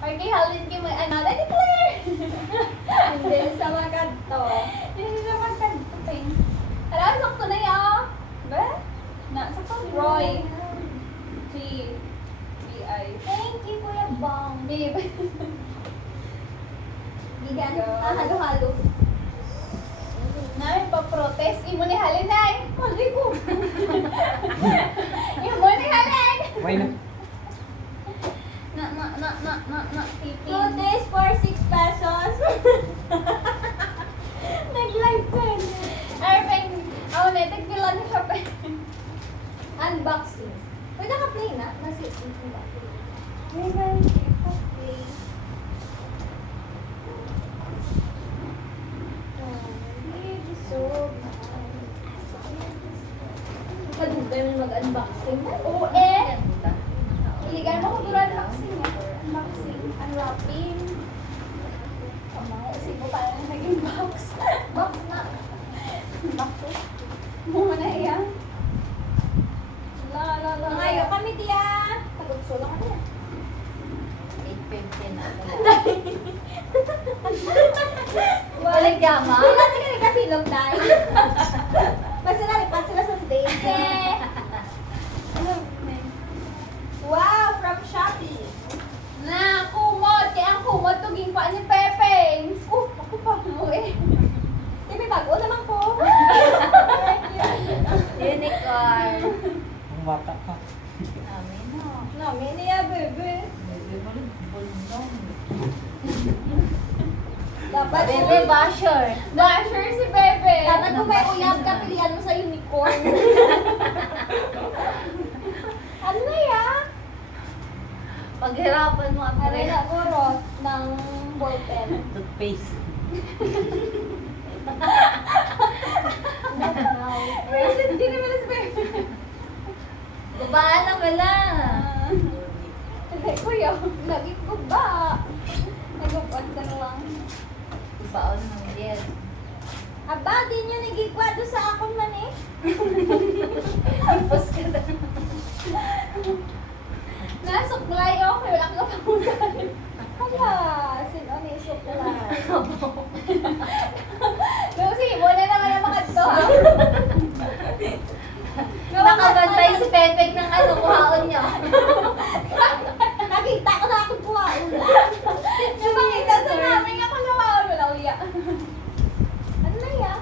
Or kay Halin kay may ano, Daddy Claire! Hindi sa makanto. Hindi naman kanting. Alam, sakto na yan. Ba? Sakto ni Roy. G. B-I. Thank you, Kuya Bong. Babe. Bigan. Halo-halo. Namin pa-protest. Imo ni Halin na eh. Mali ko. Imo ni Halin. Why na? Pipi. 2 days for 6 pesos. Nag-live send. Arpen, ako na, tagpilan siya pa. Unboxing. Pwede ka play na? Nasi ba? Play. Madugay mo mag-unboxing na? Oo eh. Iligan mo kung dura unboxing mo. Unboxing. Unwrapping. Kasi ko parang naging box. Box na. Box eh. Muna yan. Ngayon kami tiya. Tagugso lang ano yan. 8:15 na. Balik yama. Hindi natin ka nagkasilog tayo. Basta nalipat sila sa stage. Wow, from Shopee. Na, kumot. Kaya ang kumot to gingpa ni Pepe. Ako pa mo eh. May bago naman po. Unicorn. Ang bata ka. Amin na. Namin niya, bebe. Dapat Bebe basher. Dasher si Pepe. Dapat kung may uyab ka, pilihan mo sa unicorn. Ano na yan? Paghirapan mo ako Ano rin. na, burot ng ballpen. Toothpaste. Present din naman si Pepe. Babaan na pala. Hindi, kuya. Lagi ko ba? Nagupot ka na lang. Ibaon ng jet. Aba, di nyo nagikwado sa akong man eh. Tapos ka na. Nasuklay okay. Wala ka pa muna. Hala, sino ni suklay? Lucy, muna naman ang mga to ha. Nakabantay si Pepe ng ano, kuhaon niya. Nakita ko na akong kuhaon. Napakita sa namin ako nawawan. Wala uya. Ano na yan?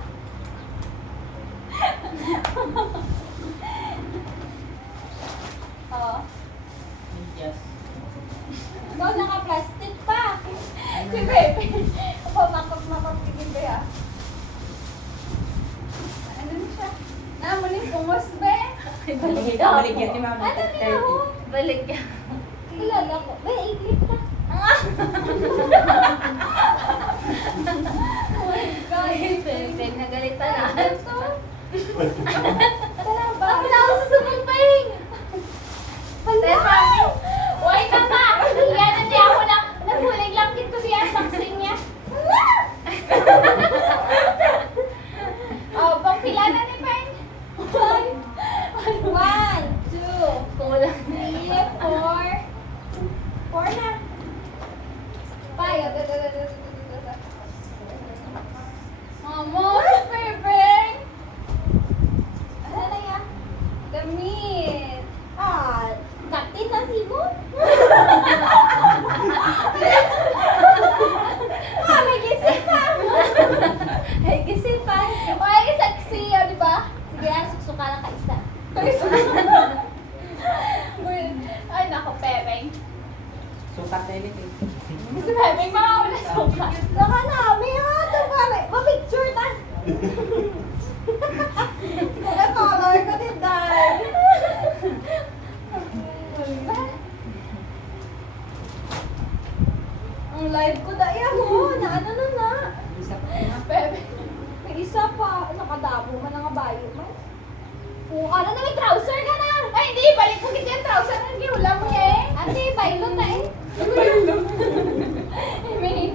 Oo. Yes. Ikaw naka-plastic pa. Si Pepe. Ako, mapapigil ba ya? Ano na siya? Muling pungos ba? Balik yan si Mama. Ano niya ako? Balik ka. Kilala ko. May iglip na. Oh my God. Pepe, nagalitan na. Ano to? Tala ba? Bakit ako sa sumuping? Hala! Uy, tama! Yan, hindi ako lang. Naghulig lang dito siya ang boxing niya. Oh, pang pila na ni Pen. 1, 2, Kulang. 3, 4. 4 na. 5. Mamo, Pepe! Ano na yan? Damit. Ah, kaptin na si mo? May gising pa. Ay, kisipan. Uy, saksiyo, di ba? Sige, ang suksuka lang ka isa. Ay, nako, Pepe. Sukat na yun eh. Si Pepe, makawala suka. Baka namin ha. Ito pare. Ma-picture ta. Kaya color ko din dahil. Ang live ko dahil mo. Na ano na. Isa pa na. Pepe. May isa pa. Nakadabo man ang bayo man. Kung ano na may trouser ka na. Ay, hindi. Balik mo kasi yung trouser. Ang giulam mo eh. Ate, bailot na eh. May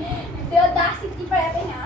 the audacity pa rin ha.